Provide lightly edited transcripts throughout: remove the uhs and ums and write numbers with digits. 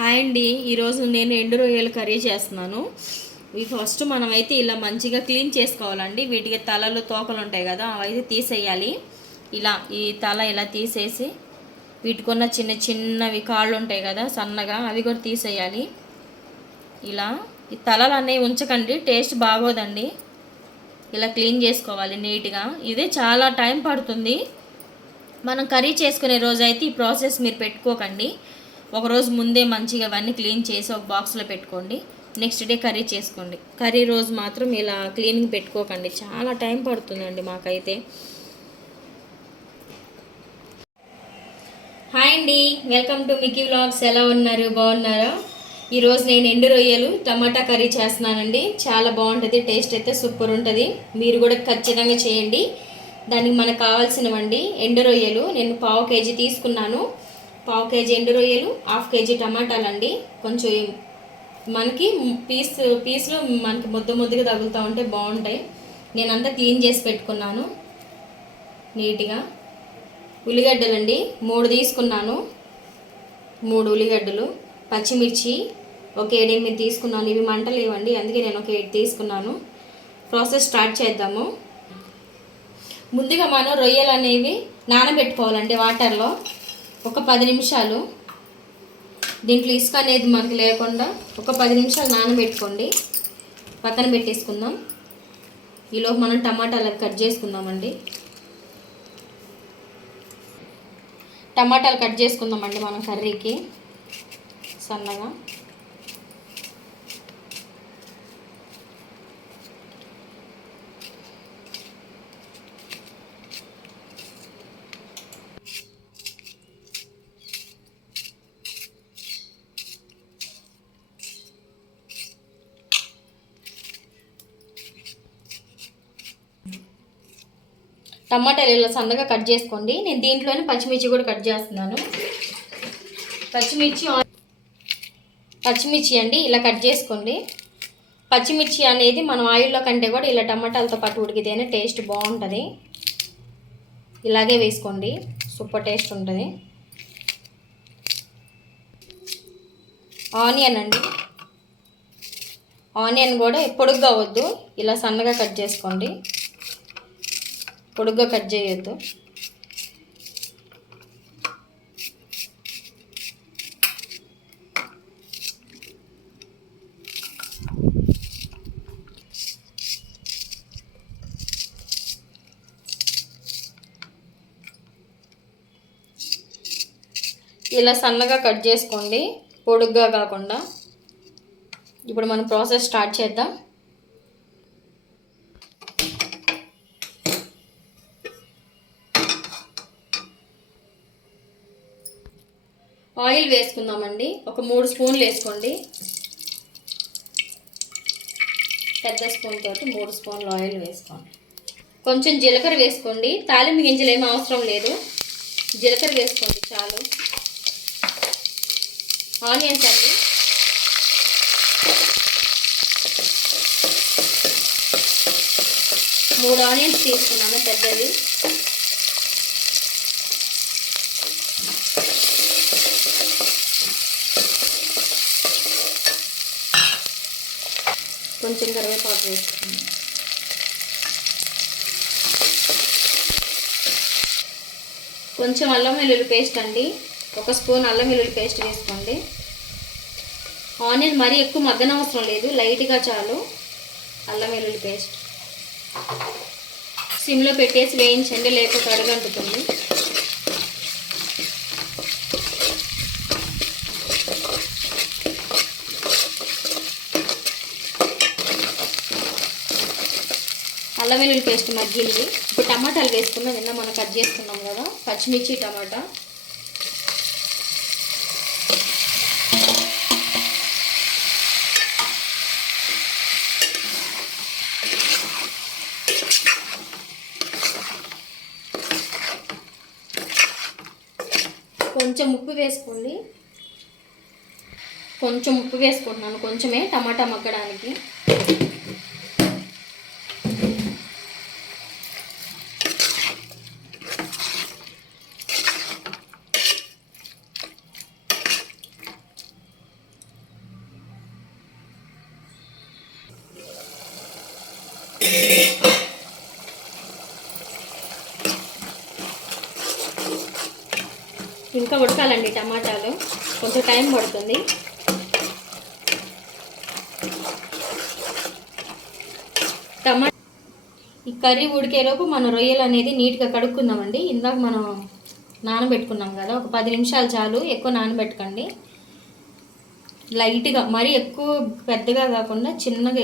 Hi అండి. ఈరోజు నేను ఎండు రొయ్యలు కర్రీ చేస్తున్నాను. ఇవి ఫస్ట్ మనమైతే ఇలా మంచిగా క్లీన్ చేసుకోవాలండి. వీటికి తలలు తోకలు ఉంటాయి కదా, అవైతే తీసేయాలి. ఈ తల ఇలా తీసేసి వీటికున్న చిన్న చిన్నవి కాళ్ళు ఉంటాయి కదా సన్నగా, అవి కూడా తీసేయాలి. ఇలా ఈ తలలు అనేవి ఉంచకండి, టేస్ట్ బాగోదండి. ఇలా క్లీన్ చేసుకోవాలి నీట్గా. ఇదే చాలా టైం పడుతుంది. మనం కర్రీ చేసుకునే రోజు అయితే ఈ ప్రాసెస్ మీరు పెట్టుకోకండి. ఒకరోజు ముందే మంచిగా అవన్నీ క్లీన్ చేసి ఒక బాక్స్లో పెట్టుకోండి. నెక్స్ట్ డే కర్రీ చేసుకోండి. కర్రీ రోజు మాత్రం ఇలా క్లీనింగ్ పెట్టుకోకండి, చాలా టైం పడుతుందండి మాకైతే. హాయ్ అండి, వెల్కమ్ టు మికీ వ్లాగ్స్. ఎలా ఉన్నారు? బాగున్నారా? ఈరోజు నేను ఎండు రొయ్యలు టమాటా కర్రీ చేస్తున్నానండి. చాలా బాగుంటుంది, టేస్ట్ అయితే సూపర్ ఉంటుంది. మీరు కూడా ఖచ్చితంగా చేయండి. దానికి మనకు కావాల్సినవండి ఎండు రొయ్యలు నేను 1/2 కేజీ తీసుకున్నాను. 1/2 కేజీ ఎండు రొయ్యలు, 1/2 కేజీ టమాటాలండి. కొంచెం మనకి పీసులు మనకి ముద్దగా తగులుతూ ఉంటే బాగుంటాయి. నేనంతా క్లీన్ చేసి పెట్టుకున్నాను నీట్గా. ఉల్లిగడ్డలండి 3 తీసుకున్నాను. 3 ఉల్లిగడ్డలు, పచ్చిమిర్చి ఒక 7-8 తీసుకున్నాను. ఇవి మంటలు ఇవ్వండి, అందుకే నేను ఒక 8 తీసుకున్నాను. ప్రాసెస్ స్టార్ట్ చేద్దాము. ముందుగా మనం రొయ్యలు అనేవి నానబెట్టుకోవాలండి వాటర్లో ఒక 10 నిమిషాలు. దీంట్లో ఇసుక అనేది మనకు లేకుండా ఒక 10 నిమిషాలు నానబెట్టుకోండి. పక్కన పెట్టేసుకుందాం. ఈలోపు మనం టమాటాలు కట్ చేసుకుందామండి. టమాటాలు కట్ చేసుకుందామండి మనం కర్రీకి సన్నగా. టమాటాలు ఇలా సన్నగా కట్ చేసుకోండి. నేను దీంట్లోనే పచ్చిమిర్చి కూడా కట్ చేస్తున్నాను. పచ్చిమిర్చి అండి ఇలా కట్ చేసుకోండి. పచ్చిమిర్చి అనేది మనం ఆయిల్లో కంటే కూడా ఇలా టమాటాలతో పాటు ఉడికితేనే టేస్ట్ బాగుంటుంది. ఇలాగే వేసుకోండి, సూపర్ టేస్ట్ ఉంటుంది. ఆనియన్ అండి, ఆనియన్ కూడా పొడుగ్గా వద్దు, ఇలా సన్నగా కట్ చేసుకోండి. పొడుగ్గా కట్ చేయొద్దు. ఇలా సన్నగా కట్ చేసుకోండి, పొడుగ్గా కాకుండా. ఇప్పుడు మనం ప్రాసెస్ స్టార్ట్ చేద్దాం. ఆయిల్ వేసుకుందామండి. ఒక 3 స్పూన్లు వేసుకోండి. పెద్ద స్పూన్ తోటి 3 స్పూన్లు ఆయిల్ వేసుకోండి. కొంచెం జీలకర్ర వేసుకోండి. తాలింపు గింజలు ఏమీ అవసరం లేదు, జీలకర్ర వేసుకోండి చాలు. ఆనియన్స్ అండి, మూడు ఆనియన్స్ తీసుకున్నాను పెద్దవి. కొంచెం కరివేపాకు వేసుకుందాం. కొంచెం అల్లం వెల్లుల్లి పేస్ట్ అండి, 1 స్పూన్ అల్లం వెల్లుల్లి పేస్ట్ వేసుకోండి. ఆనియన్ మరీ ఎక్కువ మగ్గనవసరం లేదు, లైట్గా చాలు. అల్లం వెల్లుల్లి పేస్ట్ సిమ్లో పెట్టేసి వేయించండి, లేకపోతే అడుగంటుతుంది. అల్లం వెల్లుల్లి పేస్ట్ మగ్గింది. ఇప్పుడు టమాటాలు వేసుకున్నాం, నిన్న మనం కట్ చేసుకున్నాం కదా, పచ్చిమిర్చి టమాటా. కొంచెం ఉప్పు వేసుకోండి. కొంచెం ఉప్పు వేసుకుంటున్నాను, కొంచెమే, టమాటా మగ్గడానికి. ఉడకాలండి టమాటాలు, కొంచెం టైం పడుతుంది. ఈ కర్రీ ఉడికేలోపు మనం రొయ్యలు అనేది నీట్గా కడుక్కుందామండి. ఇందాక మనం నానబెట్టుకున్నాం కదా, ఒక 10 నిమిషాలు చాలు, ఎక్కువ నానబెట్టకండి. లైట్గా, మరీ ఎక్కువ పెద్దగా కాకుండా చిన్నగా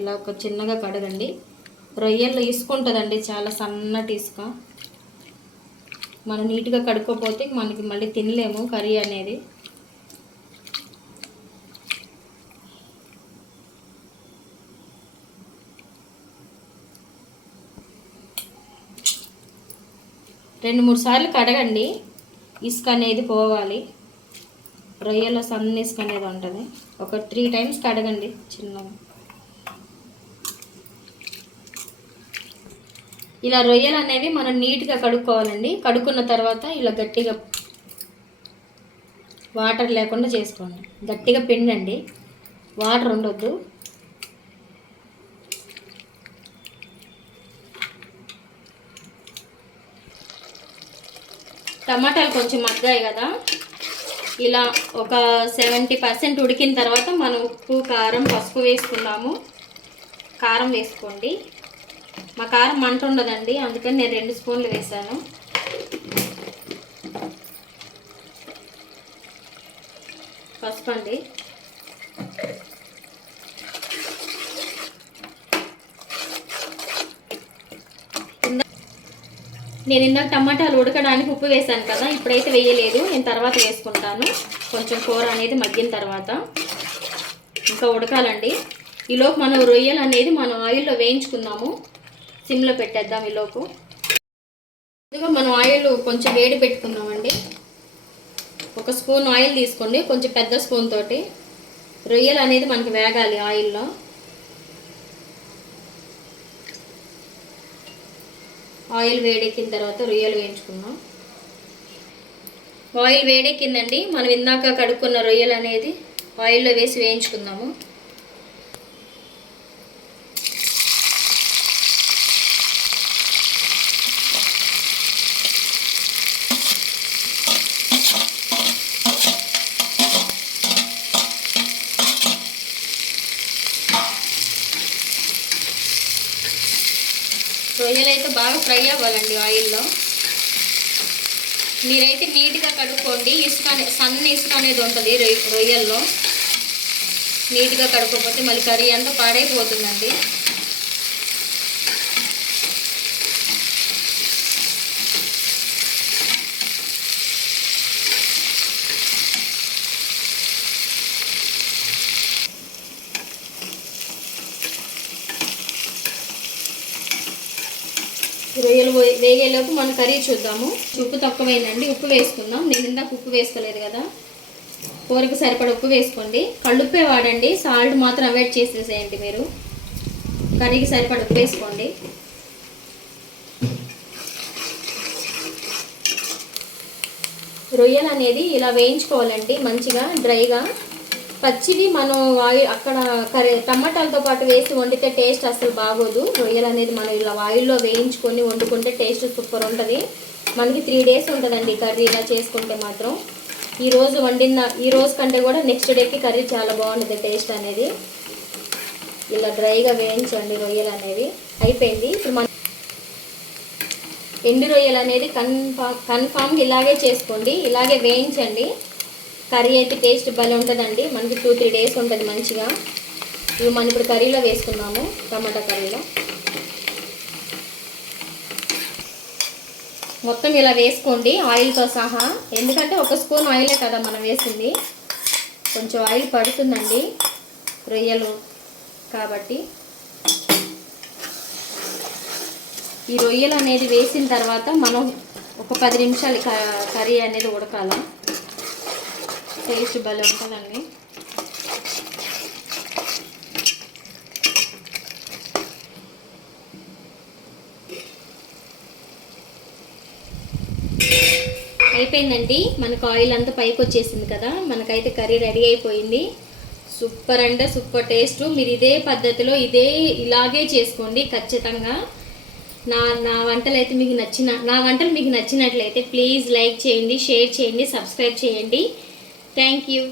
ఇలా ఒక చిన్నగా కడగండి. రొయ్యల్లో ఇసుక ఉంటుందండి, చాలా సన్నటి ఇసుక. మనం నీట్గా కడుక్కోపోతే మనకి మళ్ళీ తినలేము కర్రీ అనేది. రెండు మూడు సార్లు కడగండి, ఇసుక అనేది పోవాలి. రొయ్యలో సన్న ఇసుక అనేది ఉంటుంది. ఒక 3 టైమ్స్ కడగండి చిన్నగా. ఇలా రొయ్యలు అనేవి మనం నీట్గా కడుక్కోవాలండి. కడుక్కున్న తర్వాత ఇలా గట్టిగా వాటర్ లేకుండా చేసుకోండి. గట్టిగా పిండండి, వాటర్ ఉండొద్దు. టమాటాలు కొంచెం మగ్గాయి కదా, ఇలా ఒక 70% ఉడికిన తర్వాత మనం ఉప్పు, కారం, పసుపు వేసుకున్నాము. కారం వేసుకోండి. మా కారం మంట ఉండదండి, అందుకని నేను 2 స్పూన్లు వేసాను. పసుపు అండి. నేను ఇందాక టమాటాలు ఉడకడానికి ఉప్పు వేసాను కదా, ఇప్పుడైతే వేయలేదు, నేను తర్వాత వేసుకుంటాను. కొంచెం కూర అనేది మగ్గిన తర్వాత. ఇంకా ఉడకాలండి. ఈలోపు మనం రొయ్యలు అనేది మనం ఆయిల్లో వేయించుకుందాము. సిమ్లో పెట్టేద్దాం ఈలోపు. ఇదిగో మనం ఆయిల్ కొంచెం వేడి పెట్టుకుందామండి. 1 స్పూన్ ఆయిల్ తీసుకోండి, కొంచెం పెద్ద స్పూన్ తోటి. రొయ్యలు అనేది మనకి వేగాలి ఆయిల్లో. ఆయిల్ వేడెక్కిన తర్వాత రొయ్యలు వేయించుకుందాం. ఆయిల్ వేడెక్కిందండి, మనం ఇందాక కడుక్కున్న రొయ్యలు అనేది ఆయిల్లో వేసి వేయించుకుందాము. రొయ్యలు అయితే బాగా ఫ్రై అవ్వాలండి ఆయిల్లో. మీరైతే నీట్గా కడుక్కోండి. సన్న ఇసుక అనేది ఉంటుంది రొయ్యల్లో. నీట్గా కడుక్కోకపోతే మళ్ళీ కర్రీ అంతా పాడైపోతుందండి. రొయ్యలు వేగేలోపు మనం కర్రీ చూద్దాము. ఉప్పు తక్కువైందండి, ఉప్పు వేసుకుందాం. నేను ఇందాక ఉప్పు వేసుకోలేదు కదా, కూరకు సరిపడ ఉప్పు వేసుకోండి. కళ్ళుప్పే వాడండి, సాల్ట్ మాత్రం అవాయిడ్ చేసేసేయండి. మీరు కర్రీకి సరిపడ ఉప్పు వేసుకోండి. రొయ్యలు అనేది ఇలా వేయించుకోవాలండి మంచిగా డ్రైగా. పచ్చివి మనం అక్కడ టమాటాలతో పాటు వేసి వండితే టేస్ట్ అసలు బాగోదు. రొయ్యలు అనేది మనం ఇలా ఆయిల్లో వేయించుకొని వండుకుంటే టేస్ట్ సూపర్ ఉంటుంది. మనకి 3 డేస్ ఉంటుందండి కర్రీ ఇలా చేసుకుంటే మాత్రం. ఈ రోజు కంటే కూడా నెక్స్ట్ డేకి కర్రీ చాలా బాగుంటుంది టేస్ట్ అనేది. ఇలా డ్రైగా వేయించండి రొయ్యలు అనేవి. అయిపోయింది. ఇప్పుడు మనం ఎండు రొయ్యలు అనేది కన్ఫామ్గా ఇలాగే చేసుకోండి, ఇలాగే వేయించండి. కర్రీ అయితే టేస్ట్ భలే ఉంటుందండి. మనకి 2-3 డేస్ ఉంటుంది మంచిగా. ఇవి మనం ఇప్పుడు కర్రీలో వేసుకున్నాము, టమాటా కర్రీలో. మొత్తం ఇలా వేసుకోండి ఆయిల్తో సహా. ఎందుకంటే 1 స్పూన్ ఆయిలే కదా మనం వేసింది, కొంచెం ఆయిల్ పడుతుందండి రొయ్యలు కాబట్టి. ఈ రొయ్యలు అనేది వేసిన తర్వాత మనం ఒక 10 నిమిషాలు కర్రీ అనేది ఉడకాల. టేస్ట్ భలే ఉంటుందండి. అయిపోయిందండి, మనకు ఆయిల్ అంతా పైకి వచ్చేసింది కదా, మనకైతే కర్రీ రెడీ అయిపోయింది. సూపర్ అంటే సూపర్ టేస్ట్. మీరు ఇదే పద్ధతిలో ఇలాగే చేసుకోండి ఖచ్చితంగా. నా వంటలు అయితే మీకు నా వంటలు మీకు నచ్చినట్లయితే ప్లీజ్ లైక్ చేయండి, షేర్ చేయండి, సబ్స్క్రైబ్ చేయండి. Thank you.